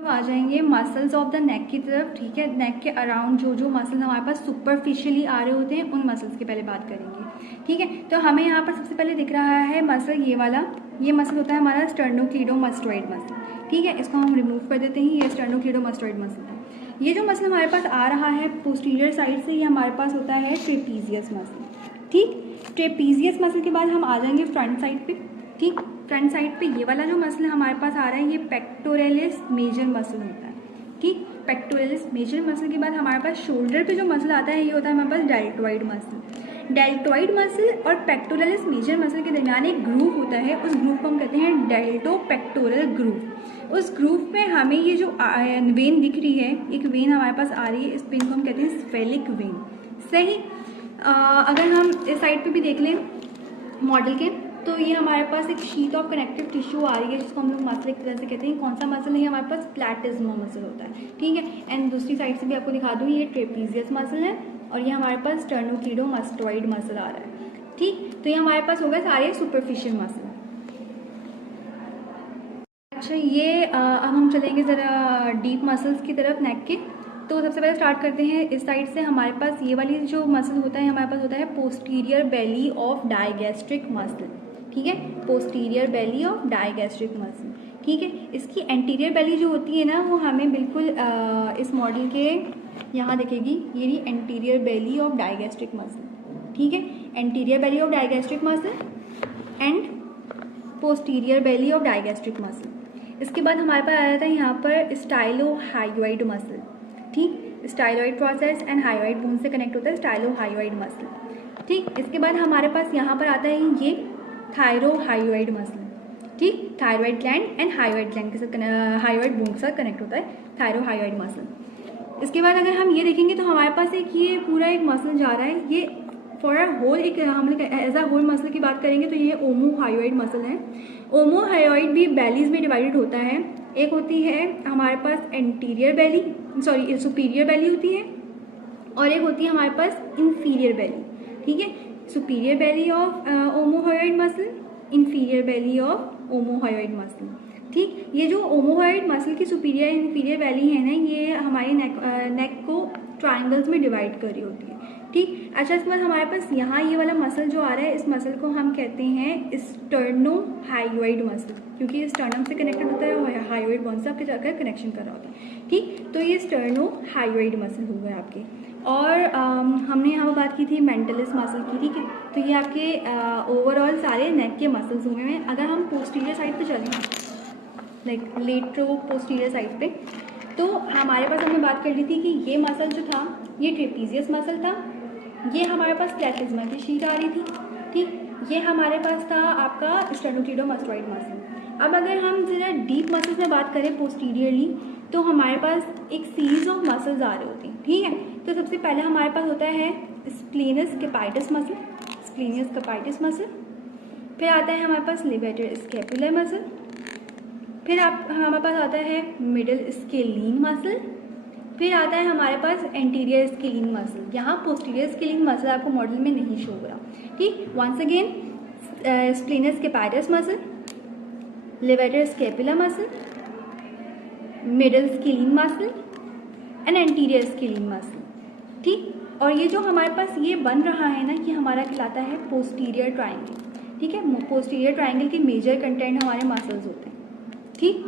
आ जाएंगे muscles of the neck की तरफ, ठीक है। नेक के अराउंड जो जो मसल्स हमारे पास सुपरफिशियली आ रहे होते हैं उन मसल्स की पहले बात करेंगे, ठीक है। तो हमें यहाँ पर सबसे पहले दिख रहा है मसल, ये वाला, ये मसल होता है हमारा स्टर्नोक्लीडोमास्टोइड मसल, ठीक है। इसको हम रिमूव कर देते हैं, ये स्टर्नोक्लीडोमास्टोइड मसल है। ये जो मसल हमारे पास आ रहा है पोस्टीरियर साइड से, ये हमारे पास होता है ट्रेपीजियस मसल, ठीक। ट्रेपीजियस मसल के बाद हम आ जाएंगे फ्रंट साइड पे, ठीक। फ्रंट साइड पे ये वाला जो मसल हमारे पास आ रहा है ये पेक्टोरेलिस मेजर मसल होता है, ठीक। पेक्टोरेलिस मेजर मसल के बाद हमारे पास शोल्डर पे जो मसल आता है ये होता है हमारे पास डेल्टोइड मसल। डेल्टोइड मसल और पेक्टोरेलिस मेजर मसल के दरमियान एक ग्रूव होता है, उस ग्रूव को हम कहते हैं डेल्टो पेक्टोरल ग्रूव। उस ग्रूव में हमें ये जो वेन दिख रही है, एक वेन हमारे पास आ रही है, इस वेन को हम कहते हैं स्फेलिक वेन, सही। अगर हम इस साइड पे भी देख लें मॉडल के, तो ये हमारे पास एक शीट ऑफ कनेक्टिव टिश्यू आ रही है जिसको हम लोग मसल एक तरह से कहते हैं। कौन सा मसल है? हमारे पास प्लैटिज्मा मसल होता है, ठीक है। एंड दूसरी साइड से भी आपको दिखा दूँ, ये ट्रेपीजियस मसल है और ये हमारे पास स्टर्नोक्लीडोमास्टोइड मसल आ रहा है, ठीक। तो ये हमारे पास हो गए सारे सुपरफिशियल मसल। अच्छा, ये अब हम चलेंगे ज़रा डीप मसल्स की तरफ नेक के। तो सबसे पहले स्टार्ट करते हैं इस साइड से। हमारे पास ये वाली जो मसल होता है हमारे पास होता है posterior belly of digastric muscle, ठीक है। Posterior belly of digastric muscle, ठीक है। इसकी एंटीरियर बेली जो होती है ना वो हमें बिल्कुल इस मॉडल के यहाँ दिखेगी, ये रही anterior belly of digastric muscle, ठीक है। Anterior belly of digastric muscle and posterior belly of digastric muscle. इसके बाद हमारे पास आया था यहाँ पर स्टाइलोहायोइड मसल, ठीक। Styloid process and hyoid bone से कनेक्ट होता है स्टाइलोहायोइड मसल, ठीक। इसके बाद हमारे पास यहाँ पर आता है ये थायरोहायोइड मसल, ठीक। Thyroid gland and hyoid gland के साथ, हायोइड बोन के साथ कनेक्ट होता है थायरोहायोइड मसल। इसके बाद अगर हम ये देखेंगे तो हमारे पास एक ये पूरा एक मसल जा रहा है, ये फॉर अ होल, एक हम एज अ होल मसल की बात करेंगे तो ये ओमोहायोइड मसल है। ओमोहायोइड भी बेलीज में डिवाइडेड होता है। एक होती है हमारे पास anterior belly, sorry superior belly होती है, और एक होती है हमारे पास इंफीरियर बेली, ठीक है। Superior belly of ओमोहायोइड muscle, inferior belly of ओमोहायोइड muscle, ठीक। ये जो ओमोहायोइड मसल की सुपीरियर एंड इंफीरियर बेली है ना, ये हमारे नेक को ट्राइंगल्स में डिवाइड कर रही होती है, ठीक। अच्छा, इसके बाद हमारे पास यहाँ ये वाला मसल जो आ रहा है, इस मसल को हम कहते हैं स्टर्नोहायोइड मसल, क्योंकि ये स्टर्नम से कनेक्टेड होता है और हायोइड बोन से आपके जाकर कनेक्शन कर रहा होता है, ठीक। तो ये स्टर्नोहायोइड मसल हो गए आपके। और हमने यहाँ बात की थी मेंटलिस मसल की, ठीक है। तो ये आपके ओवरऑल सारे नेक के मसल्स हुए हैं। अगर हम पोस्टीरियर साइड पे चलें, लाइक लेट्रो पोस्टीरियर साइड पे, तो हमारे पास हमने बात कर ली थी कि ये मसल जो था ये ट्रेपीजियस मसल था, ये हमारे पास प्लैटिज्मा की शीट आ रही थी, ठीक। ये हमारे पास था आपका स्टर्नोक्लीडोमास्टोइड मसल। अब अगर हम जरा डीप मसल्स में बात करें पोस्टीरियरली, तो हमारे पास एक सीरीज ऑफ मसल्स आ रहे होते हैं, ठीक है। तो सबसे पहले हमारे पास होता है स्प्लेनस कैपाइटिस मसल, स्प्लेनियस कैपाइटिस मसल। फिर आता है हमारे पास लिवेटर स्कैपुलर मसल। फिर हमारे पास आता है मिडल स्केलीन मसल। फिर आता है हमारे पास एंटीरियर स्केलीन मसल। यहाँ पोस्टीरियर स्केलीन मसल आपको मॉडल में नहीं शो हो रहा, ठीक। Once again splenius capitis muscle, levator scapulae muscle, middle scalene muscle and anterior scalene muscle, ठीक। और ये जो हमारे पास ये बन रहा है ना, ये हमारा कहलाता है पोस्टीरियर ट्राइंगल, ठीक है। पोस्टीरियर ट्राइंगल के मेजर कंटेंट हमारे मसल्स होते हैं, ठीक।